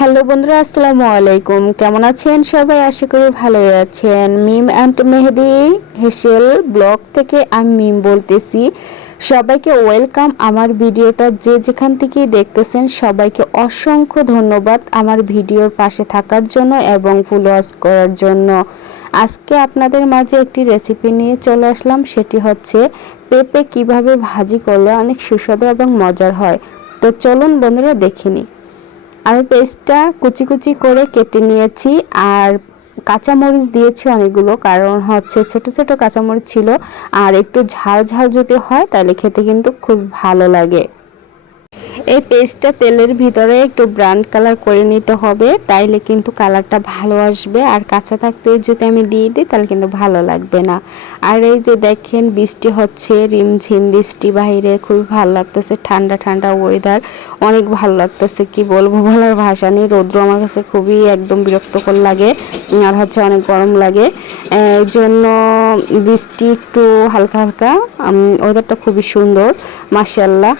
Hello বন্ধুরা, আসসালামু আলাইকুম। কেমন আছেন সবাই? আশা করি ভালোই আছেন। মিম অ্যান্ড মেহেদি হেসেল ব্লগ থেকে আমি মিম বলতেছি। সবাইকে ওয়েলকাম। আমার ভিডিওটা যে যেখান থেকেই দেখতেছেন সবাইকে অসংখ্য ধন্যবাদ আমার ভিডিওর পাশে থাকার জন্য এবং ফলোয়ার্স করার জন্য। আজকে আপনাদের মাঝে একটি রেসিপি নিয়ে চলে আসলাম, সেটি হচ্ছে পেঁপে কিভাবে ভাজি করলে অনেক সুস্বাদু এবং মজার হয়। তো চলুন বন্ধুরা দেখে নিই। আমি পেস্টটা কুচি কুচি করে কেটে নিয়েছি আর কাঁচামরিচ দিয়েছি অনেকগুলো, কারণ হচ্ছে ছোট ছোট কাঁচামরিচ ছিল। আর একটু ঝাল ঝাল যদি হয় তাহলে খেতে কিন্তু খুব ভালো লাগে। এই পেস্টটা তেলের ভিতরে একটু ব্রাউন কালার করে নিতে হবে, তাইলে কিন্তু কালারটা ভালো আসবে। আর কাঁচা থাকতে যদি আমি দিয়ে দিই তাহলে কিন্তু ভালো লাগবে না। আর এই যে দেখেন বৃষ্টি হচ্ছে, রিমঝিম বৃষ্টি, বাইরে খুবই ভালো লাগতেছে, ঠান্ডা ঠান্ডা ওয়েদার, অনেক ভালো লাগতেছে। কি বলবো, বলার ভাষা নেই। রৌদ্র আমার কাছে খুবই একদম বিরক্তকর লাগে, আর হচ্ছে অনেক গরম লাগে। এই জন্য বৃষ্টি একটু হালকা হালকা, ওয়েদারটা খুবই সুন্দর মাশাআল্লাহ।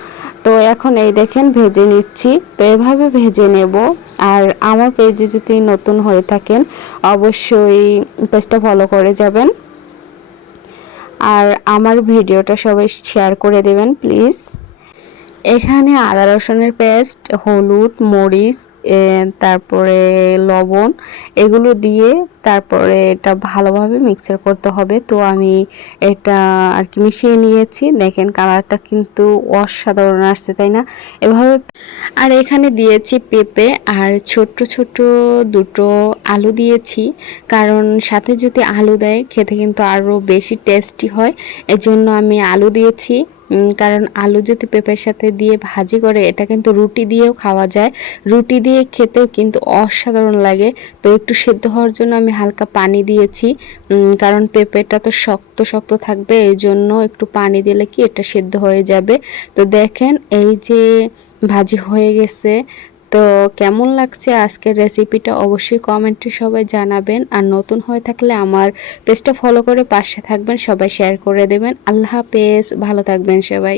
তো এখন এই দেখেন ভেজে নিচ্ছি। তো এভাবে ভেজে নেব। আর আমার পেজে যদি নতুন হয়ে থাকেন অবশ্যই পেজটা ফলো করে যাবেন, আর আমার ভিডিওটা সবাই শেয়ার করে দেবেন প্লিজ। এখানে আদা রসুনের পেস্ট, হলুদ, মরিচ, তারপরে লবণ, এগুলো দিয়ে তারপরে এটা ভালোভাবে মিক্সার করতে হবে। তো আমি এটা আর কি মিশিয়ে নিয়েছি। দেখেন কালারটা কিন্তু অসাধারণ আসছে, তাই না? এভাবে। আর এখানে দিয়েছি পেঁপে আর ছোট্ট ছোট্ট দুটো আলু দিয়েছি, কারণ সাথে যদি আলু দেয় খেতে কিন্তু আরও বেশি টেস্টি হয়। এজন্য আমি আলু দিয়েছি। কারণ আলু যদি পেঁপের সাথে দিয়ে ভাজি করে এটা কিন্তু রুটি দিয়েও খাওয়া যায়, রুটি দিয়ে খেতেও কিন্তু অসাধারণ লাগে। তো একটু সেদ্ধ হওয়ার জন্য আমি হালকা পানি দিয়েছি, কারণ পেঁপেটা তো শক্ত শক্ত থাকবে, এই জন্য একটু পানি দিলে কি এটা সেদ্ধ হয়ে যাবে। তো দেখেন এই যে ভাজি হয়ে গেছে। তো কেমন লাগছে আজকের রেসিপিটা অবশ্যই কমেন্টে সবাই জানাবেন। আর নতুন হয়ে থাকলে আমার পেজটা ফলো করে পাশে থাকবেন, সবাই শেয়ার করে দেবেন। আল্লাহ হাফেজ, ভালো থাকবেন সবাই।